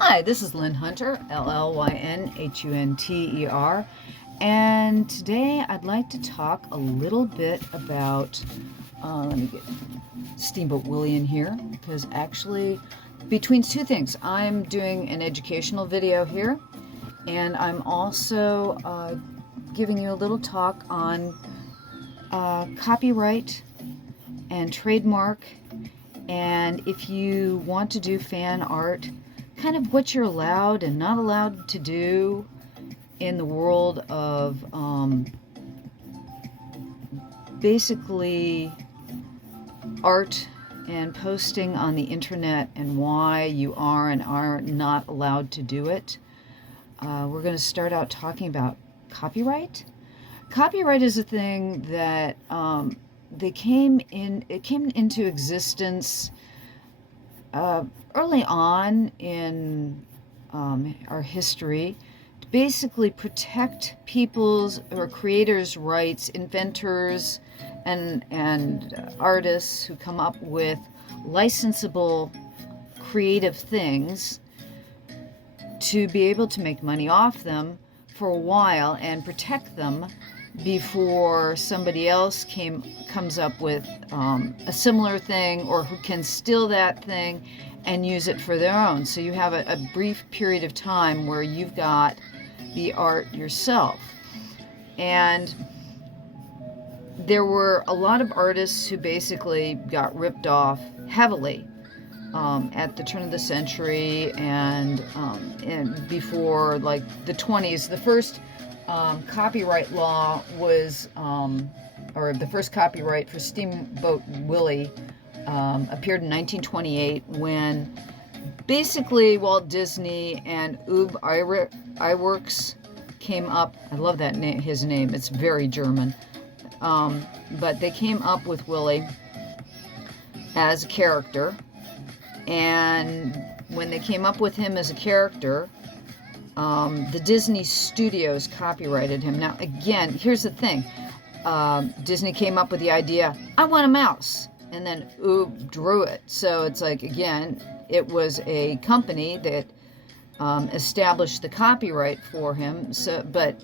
Hi, this is Llyn Hunter, L-L-Y-N-H-U-N-T-E-R, and today I'd like to talk a little bit about, let me get Steamboat Willie in here, because actually, between two things, I'm doing an educational video here, and I'm also giving you a little talk on copyright and trademark, and if you want to do fan art, kind of what you're allowed and not allowed to do in the world of basically art and posting on the internet, and why you are and are not allowed to do it. We're going to start out talking about copyright. Copyright is a thing that it came into existence early on in our history to basically protect people's or creators' rights, inventors and artists who come up with licensable creative things, to be able to make money off them for a while and protect them before somebody else comes up with a similar thing, or who can steal that thing and use it for their own. So you have a brief period of time where you've got the art yourself. And there were a lot of artists who basically got ripped off heavily at the turn of the century and before, like, the 20s. The first copyright law was, or the first copyright for Steamboat Willie appeared in 1928, when basically Walt Disney and Iwerks came up. I love that name, his name, it's very German. But they came up with Willie as a character, and when they came up with him as a character, the Disney studios copyrighted him. Now, again, here's the thing. Disney came up with the idea, I want a mouse, and then Oob drew it. So it's like, again, it was a company that established the copyright for him. So, but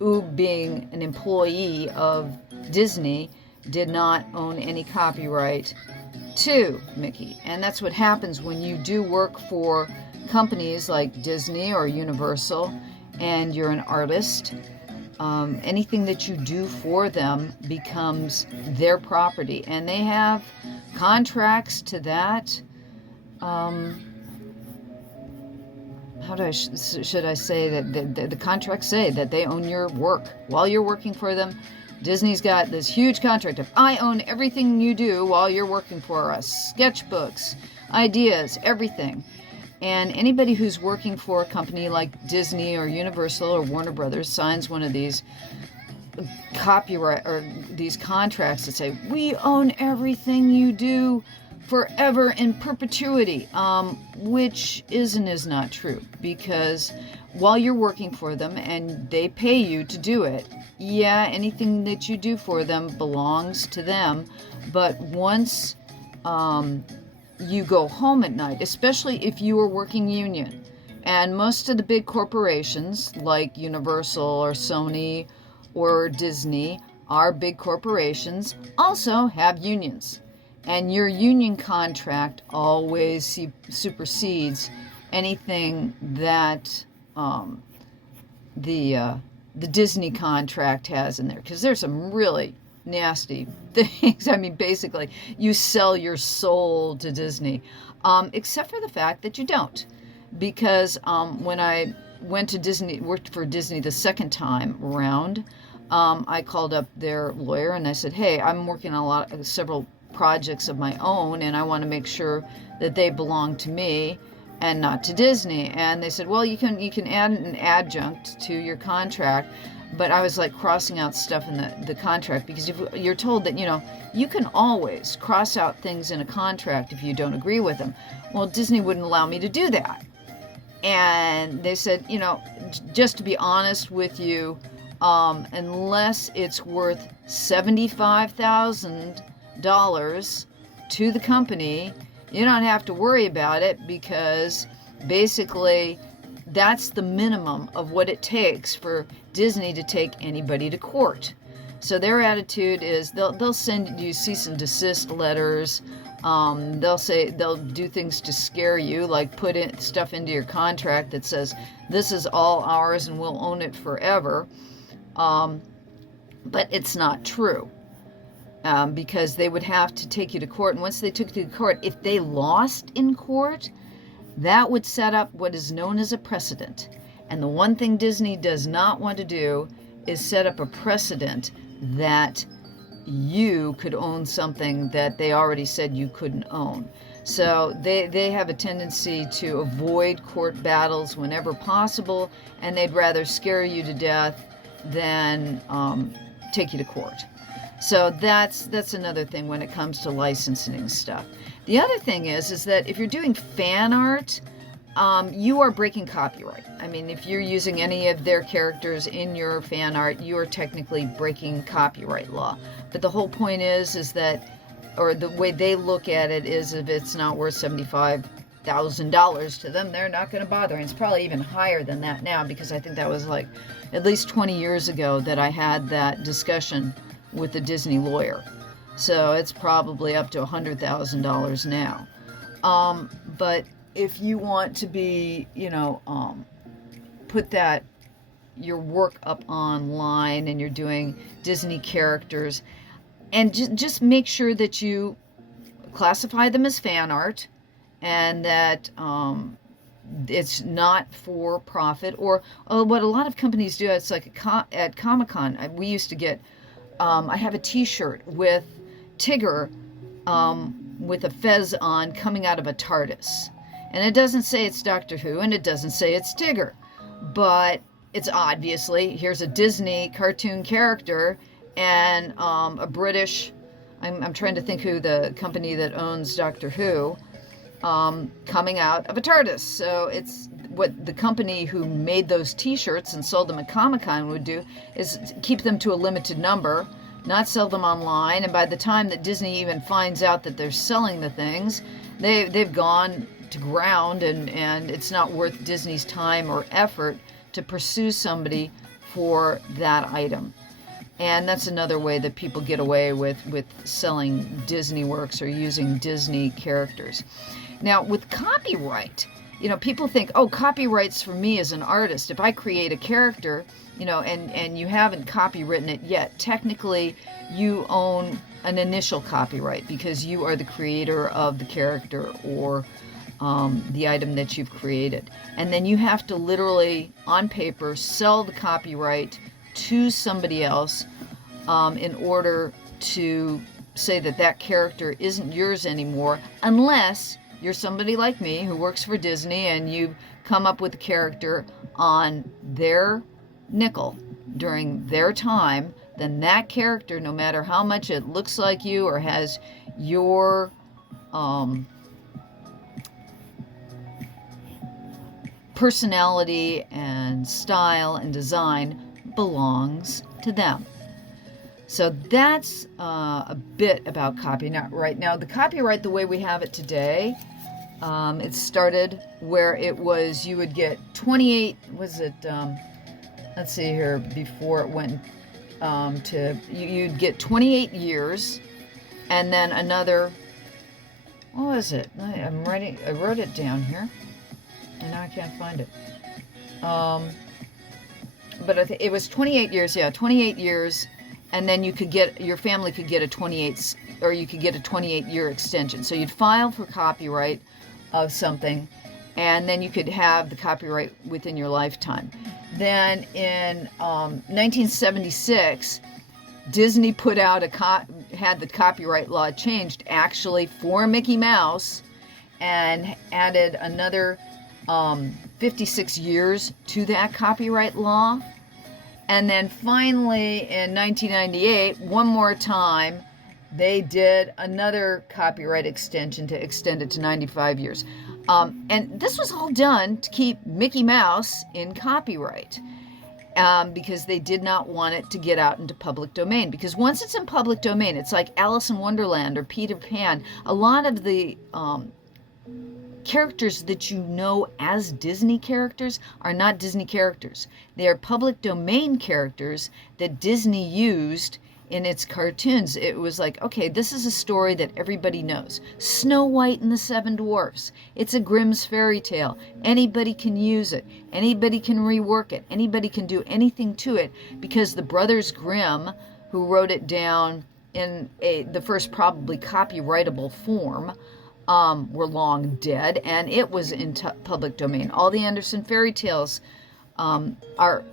Oob, being an employee of Disney, did not own any copyright to Mickey. And that's what happens when you do work for companies like Disney or Universal and you're an artist. Anything that you do for them becomes their property, and they have contracts to that. Should I say that the contracts say that they own your work while you're working for them? Disney's got this huge contract of, I own everything you do while you're working for us. Sketchbooks, ideas, everything. And anybody who's working for a company like Disney or Universal or Warner Brothers signs one of these copyright or these contracts that say, we own everything you do forever in perpetuity, which is and is not true, because while you're working for them and they pay you to do it, yeah, anything that you do for them belongs to them. But once you go home at night, especially if you are working union, and most of the big corporations like Universal or Sony or Disney are big corporations, also have unions, and your union contract always supersedes anything that the Disney contract has in there, because there's some really nasty things. I mean, basically, you sell your soul to Disney, except for the fact that you don't. Because when I went to Disney, worked for Disney the second time around, I called up their lawyer and I said, hey, I'm working on several projects of my own, and I want to make sure that they belong to me and not to Disney. And they said, well, you can add an adjunct to your contract. But I was like crossing out stuff in the contract, because if you're told that, you can always cross out things in a contract if you don't agree with them. Well, Disney wouldn't allow me to do that. And they said, just to be honest with you, unless it's worth $75,000 to the company, you don't have to worry about it, because basically, that's the minimum of what it takes for Disney to take anybody to court. So their attitude is they'll send you cease and desist letters. They'll do things to scare you, like put in stuff into your contract that says this is all ours and we'll own it forever. But it's not true, because they would have to take you to court. And once they took you to court, if they lost in court, that would set up what is known as a precedent. And the one thing Disney does not want to do is set up a precedent that you could own something that they already said you couldn't own. So they have a tendency to avoid court battles whenever possible, and they'd rather scare you to death than take you to court. So that's another thing when it comes to licensing stuff. The other thing is that if you're doing fan art, you are breaking copyright. I mean, if you're using any of their characters in your fan art, you are technically breaking copyright law. But the whole point is that, or the way they look at it is, if it's not worth $75,000 to them, they're not going to bother. And it's probably even higher than that now, because I think that was like at least 20 years ago that I had that discussion with the Disney lawyer. So it's probably up to $100,000 now. But if you want to be, put your work up online and you're doing Disney characters, and just make sure that you classify them as fan art, and that it's not for profit. Or what a lot of companies do, it's like at Comic-Con, we used to get, I have a t-shirt with Tigger with a fez on coming out of a TARDIS. And it doesn't say it's Doctor Who, and it doesn't say it's Tigger. But it's obviously, here's a Disney cartoon character and a British, I'm trying to think who the company that owns Doctor Who, coming out of a TARDIS. So it's what the company who made those t-shirts and sold them at Comic-Con would do is keep them to a limited number, not sell them online. And by the time that Disney even finds out that they're selling the things, they've gone to ground, and it's not worth Disney's time or effort to pursue somebody for that item. And that's another way that people get away with selling Disney works or using Disney characters. Now, with copyright, people think, oh, copyright's for me as an artist. If I create a character, and you haven't copywritten it yet, technically you own an initial copyright because you are the creator of the character or the item that you've created. And then you have to literally, on paper, sell the copyright to somebody else in order to say that character isn't yours anymore, unless you're somebody like me who works for Disney and you've come up with a character on their nickel during their time. Then that character, no matter how much it looks like you or has your personality and style and design, belongs to them. So that's a bit about copyright. Now, the copyright, the way we have it today, it started where it was, you would get 28, let's see here, before it went you'd get 28 years, and then another, what was it? I wrote it down here, and now I can't find it. But I think it was 28 years, 28 years, and then your family could get a 28, or you could get a 28-year extension. So you'd file for copyright of something, and then you could have the copyright within your lifetime. Then in 1976, Disney put out had the copyright law changed actually for Mickey Mouse, and added another 56 years to that copyright law. And then finally in 1998, one more time, they did another copyright extension to extend it to 95 years. And this was all done to keep Mickey Mouse in copyright, because they did not want it to get out into public domain. Because once it's in public domain, it's like Alice in Wonderland or Peter Pan. A lot of the characters that you know as Disney characters are not Disney characters. They are public domain characters that Disney used in its cartoons. It was like, okay, this is a story that everybody knows. Snow White and the Seven Dwarfs. It's a Grimm's fairy tale. Anybody can use it. Anybody can rework it. Anybody can do anything to it, because the Brothers Grimm, who wrote it down in the first probably copyrightable form, were long dead, and it was in public domain. All the Andersen fairy tales are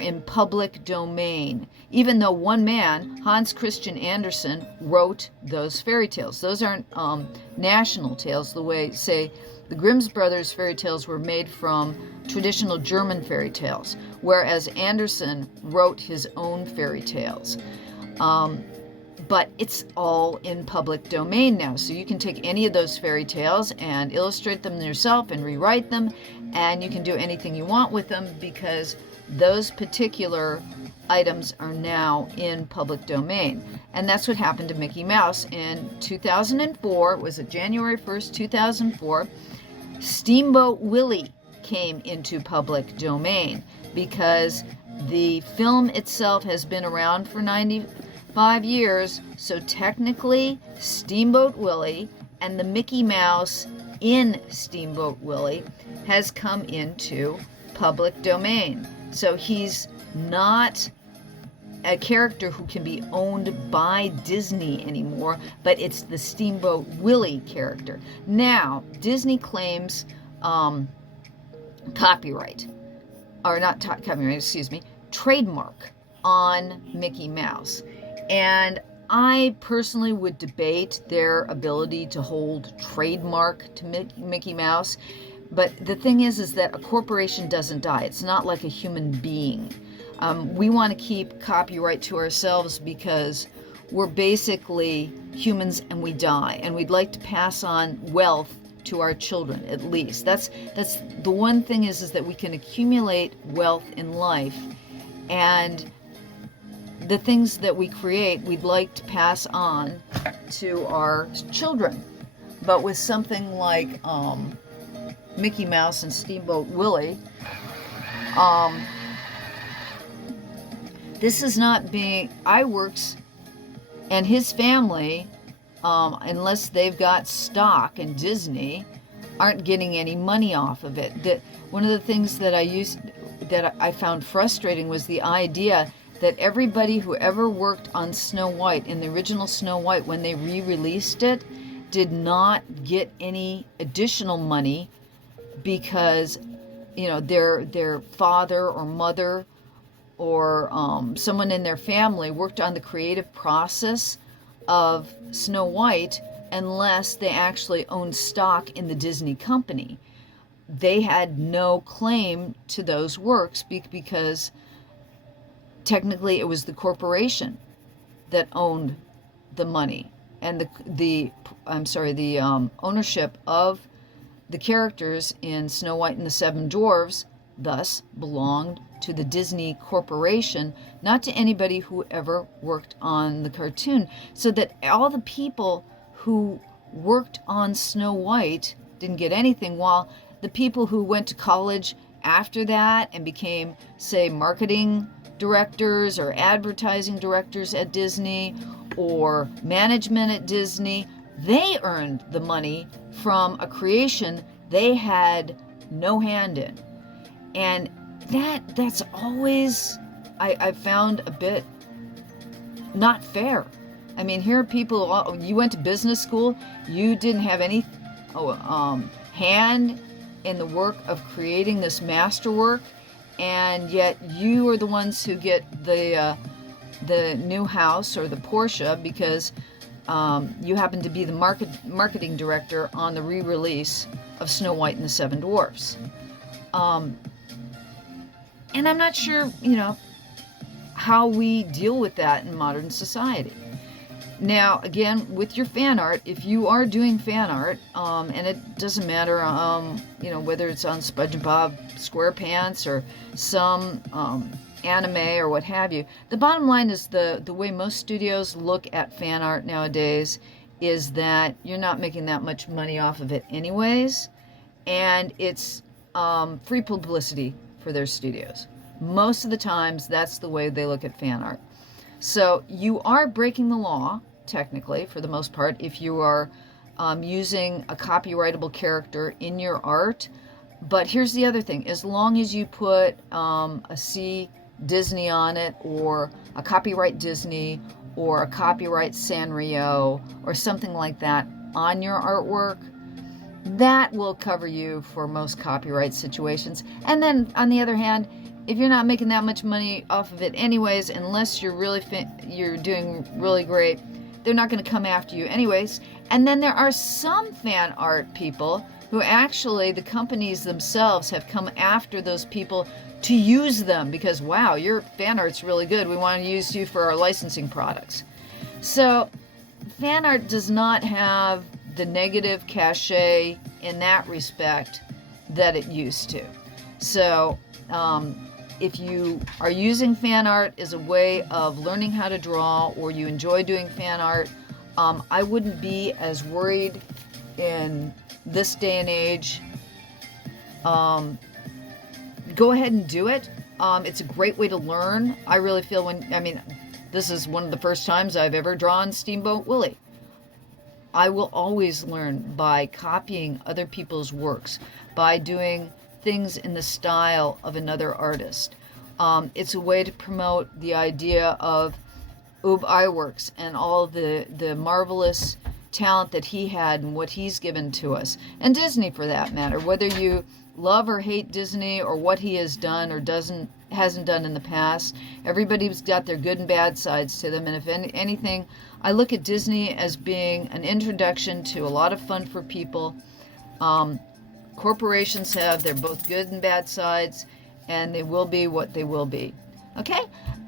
in public domain, even though one man, Hans Christian Andersen, wrote those fairy tales. Those aren't national tales the way, say, the Grimm's Brothers fairy tales were made from traditional German fairy tales, whereas Andersen wrote his own fairy tales. But it's all in public domain now, so you can take any of those fairy tales and illustrate them yourself and rewrite them, and you can do anything you want with them, because those particular items are now in public domain. And that's what happened to Mickey Mouse in 2004. Was it January 1st, 2004? Steamboat Willie came into public domain, because the film itself has been around for 95 years, so technically Steamboat Willie and the Mickey Mouse in Steamboat Willie has come into public domain. So he's not a character who can be owned by Disney anymore, but it's the Steamboat Willie character. Now, Disney claims copyright, or not copyright, excuse me, trademark on Mickey Mouse. And I personally would debate their ability to hold trademark to Mickey Mouse. But the thing is that a corporation doesn't die. It's not like a human being. We want to keep copyright to ourselves because we're basically humans and we die. And we'd like to pass on wealth to our children, at least. That's the one thing is that we can accumulate wealth in life. And the things that we create, we'd like to pass on to our children. But with something like Mickey Mouse and Steamboat Willie, this is not being, iWorks and his family, unless they've got stock in Disney, aren't getting any money off of it. One of the things that I found frustrating was the idea that everybody who ever worked on Snow White, in the original Snow White, when they re-released it, did not get any additional money because, their father or mother or someone in their family worked on the creative process of Snow White, unless they actually owned stock in the Disney company. They had no claim to those works because technically it was the corporation that owned the money, and the ownership of the characters in Snow White and the Seven Dwarfs thus belonged to the Disney Corporation, not to anybody who ever worked on the cartoon. So that all the people who worked on Snow White didn't get anything, while the people who went to college after that and became, say, marketing directors or advertising directors at Disney or management at Disney, they earned the money from a creation they had no hand in. And that's always, I found a bit not fair. I mean, here are people, you went to business school, you didn't have any hand in the work of creating this masterwork, and yet you are the ones who get the new house or the Porsche because you happen to be the marketing director on the re-release of Snow White and the Seven Dwarfs. And I'm not sure, how we deal with that in modern society. Now, again, with your fan art, if you are doing fan art, and it doesn't matter, whether it's on SpongeBob SquarePants or some anime or what have you, the bottom line is the way most studios look at fan art nowadays is that you're not making that much money off of it anyways, and it's free publicity for their studios. Most of the times, that's the way they look at fan art. So you are breaking the law, technically, for the most part, if you are using a copyrightable character in your art. But here's the other thing. As long as you put a C Disney on it, or a copyright Disney, or a copyright Sanrio, or something like that on your artwork, that will cover you for most copyright situations. And then, on the other hand, if you're not making that much money off of it anyways, unless you're really you're doing really great, they're not going to come after you anyways. And then there are some fan art people who actually, the companies themselves have come after those people to use them because, wow, your fan art's really good. We want to use you for our licensing products. So fan art does not have the negative cachet in that respect that it used to. So if you are using fan art as a way of learning how to draw, or you enjoy doing fan art, I wouldn't be as worried in this day and age. Go ahead and do it. It's a great way to learn. I really feel this is one of the first times I've ever drawn Steamboat Willie. I will always learn by copying other people's works, by doing things in the style of another artist. It's a way to promote the idea of Ub Iwerks and all the marvelous talent that he had and what he's given to us, and Disney for that matter. Whether you love or hate Disney or what he has done or hasn't done in the past, everybody's got their good and bad sides to them. And if anything, I look at Disney as being an introduction to a lot of fun for people. Corporations have their both good and bad sides, and they will be what they will be. Okay,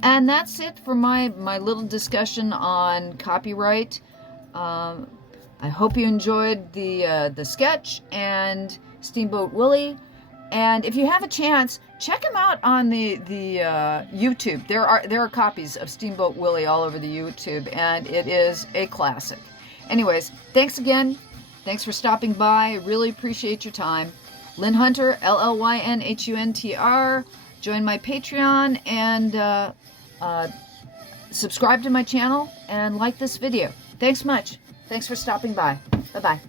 and that's it for my little discussion on copyright. I hope you enjoyed the sketch and Steamboat Willie, and if you have a chance, check him out on the YouTube. There are copies of Steamboat Willie all over the YouTube, and it is a classic. Anyways, thanks again. Thanks for stopping by. I really appreciate your time. Llyn Hunter, LLYNHUNTR. Join my Patreon and subscribe to my channel and like this video. Thanks much. Thanks for stopping by. Bye-bye.